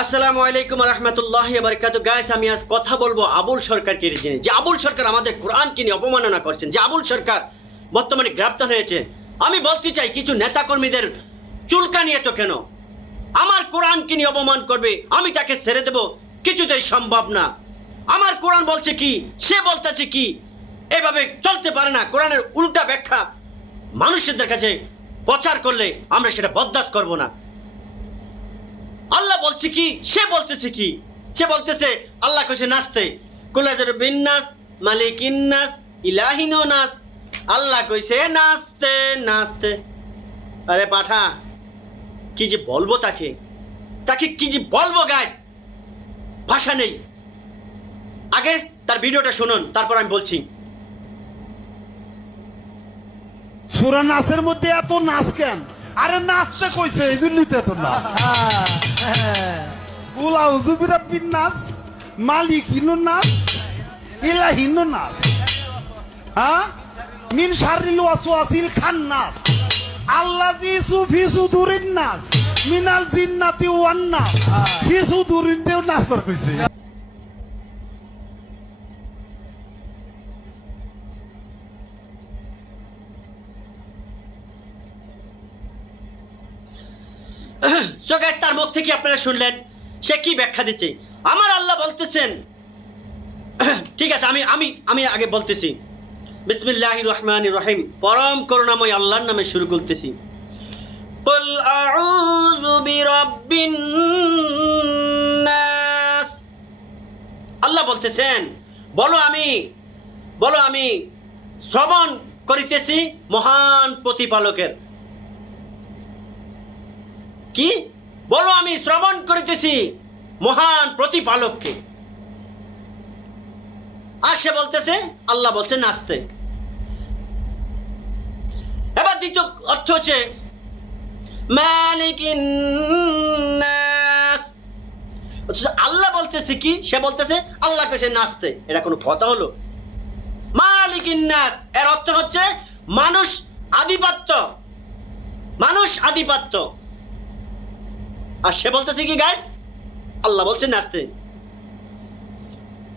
আসসালামু আলাইকুম রহমতুল্লাহ বারকাতু। গাইস, আমি আজ কথা বলবো আবুল সরকারকে নিয়ে। যে আবুল সরকার আমাদের কোরআনকে নিয়ে অপমাননা করছেন, যে আবুল সরকার বর্তমানে গ্রেপ্তার হয়েছে। আমি বলতে চাই, কিছু নেতাকর্মীদের চুলকানিয়ে তো কেন আমার কোরআনকে নিয়ে অপমান করবে, আমি তাকে ছেড়ে দেব? কিছুতেই সম্ভব না। আমার কোরআন বলছে কি, সে বলতেছে কি, এভাবে চলতে পারে না। কোরআনের উল্টা ব্যাখ্যা মানুষদের কাছে প্রচার করলে আমরা সেটা বরদাস্ত করব না। আল্লাহ বলছে কি, সে বলতেছে কি? সে বলতেছে আল্লাহ কইছে নাচতে, কুলাজের বিন্নাস মালিকিন্নাস ইলাহিনো নাস। আল্লাহ কইছে নাচতে নাচতে। আরে পাঠা, কি যে বলবো তাকে কি যে বলবো গাইস, ভাষা নেই। আগে তার ভিডিওটা শুনুন, তারপর আমি বলছি। সূরা নাসের মধ্যে এত নাচ কেন? আরে নাচতে কইছে, এই জন্যই তো এত নাচ। কুল আউযু বিরাব্বিন নাস, মালিকিনুন নাস, ইলাহিনুন নাস, মিন শাররিল ওয়াসওয়াসিল খান্নাস, আল্লাযী ফি সুদুরিন নাস, মিনাল জিন্নাতি ওয়ান নাস। ফি সুদুরিন দেও নাচ কইছে। সো গাইস, তার মুখ থেকে আপনারা শুনলেন সে কি ব্যাখ্যা দিচ্ছে। আমার আল্লাহ বলতেছেন, ঠিক আছে, আমি আমি আমি আগে বলতেছি। বিসমিল্লাহির রহমানির রহিম, পরম করুণাময় আল্লাহর নামে শুরু করতেছি। কুল আউযু বিরাব্বিন নাস। আল্লাহ বলতেছেন, বলো আমি শ্রবণ করিতেছি মহান প্রতিপালকের। কি বলো? আমি শ্রবণ করিতেছি মহান প্রতিপালককে। আর সে বলতেছে, আল্লাহ বলছে নাচতে। এবার দ্বিতীয় অর্থ হচ্ছে মালিকিন নাস। আল্লাহ বলতেছে কি, সে বলতেছে আল্লাহ কইছে নাচতে। এটা কোনো কথা হলো? মালিকিন নাস এর অর্থ হচ্ছে মানুষ আধিপত্য। আর সে বলতেছে কি গাইস, আল্লাহ বলছে নাচতে।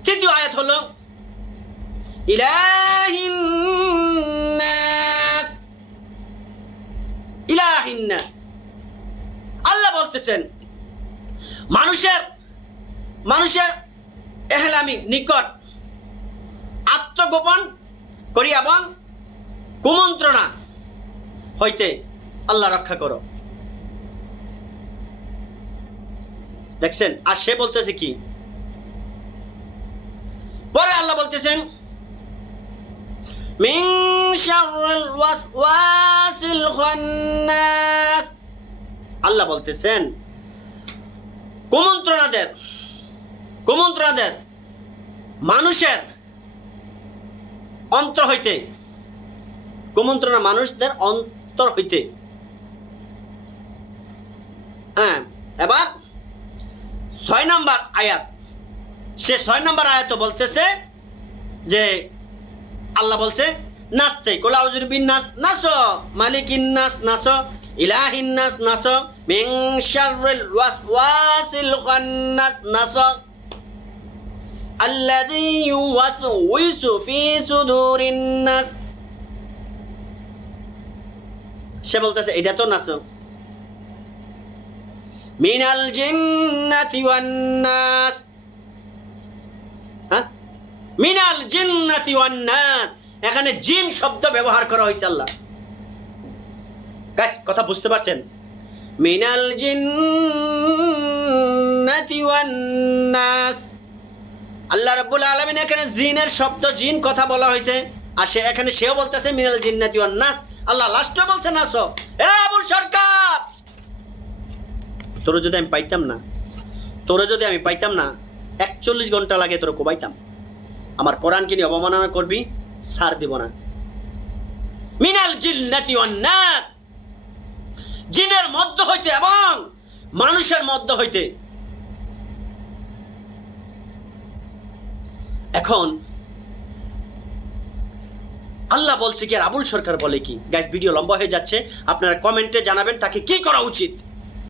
তৃতীয় আয়াত হলো ইলাহিন নাস। আল্লাহ বলতেছেন মানুষের এহলামি নিকট আত্মগোপন করি এবং কুমন্ত্রণা হইতে আল্লাহ রক্ষা করো। দেখছেন? আর সে বলতেছে কি, পরে আল্লাহ বলতেছেন মিন শাররিল ওয়াসওয়াসিল খান্নাস। আল্লাহ বলতেছেন কুমন্ত্রণাদের মানুষের অন্তর হইতে, কুমন্ত্রণা মানুষদের অন্তর হইতে। হ্যাঁ, এবার 6 নম্বর আয়াত, সে 6 নম্বর আয়াত বলতেছে যে আল্লাহ বলছে নাচতে। কুল আউযু বিন নাস নাসো, মালিকিন নাস নাসো, ইলাহিন নাস নাসো, মিন শাররিল ওয়াসওয়াসিল খান্নাস নাসো, আল্লাযী ইউওয়াসউইসু ফি সুদুরিন নাস। সে বলতেছে এটা তো নাসো। মিনাল জিন্নাতি ওয়ান নাস, মিনাল জিন্নাতি ওয়ান নাস। এখানে জিন শব্দ ব্যবহার করা হয়েছে। আল্লাহ গাইস, কথা বুঝতে পারছেন? মিনাল জিন্নাতি ওয়ান নাস। আল্লাহ রাব্বুল আলামিন এখানে জিনের শব্দ, জিন কথা বলা হয়েছে। আর সেও বলতেছে মিনাল জিন্নাতি ওয়ান নাস। আল্লাহ লাস্টে বলছে নাসো। এরা আবুল সরকার, তোরে যদি আমি পাইতাম না 41 ঘন্টা লাগে তোরে কোবাইতাম। আমার কোরআনকে নিয়ে অবমাননা করবি, ছাড় দিব না। মিনাল জিন্নাতি ওয়ান নাস, জিনের মধ্য হইতে এবং মানুষের মধ্য হইতে। এখন আল্লাহ বলছে কি আর আবুল সরকার বলে কি? গাইস, ভিডিও লম্বা হয়ে যাচ্ছে, আপনারা কমেন্টে জানাবেন তাকে কি করা উচিত।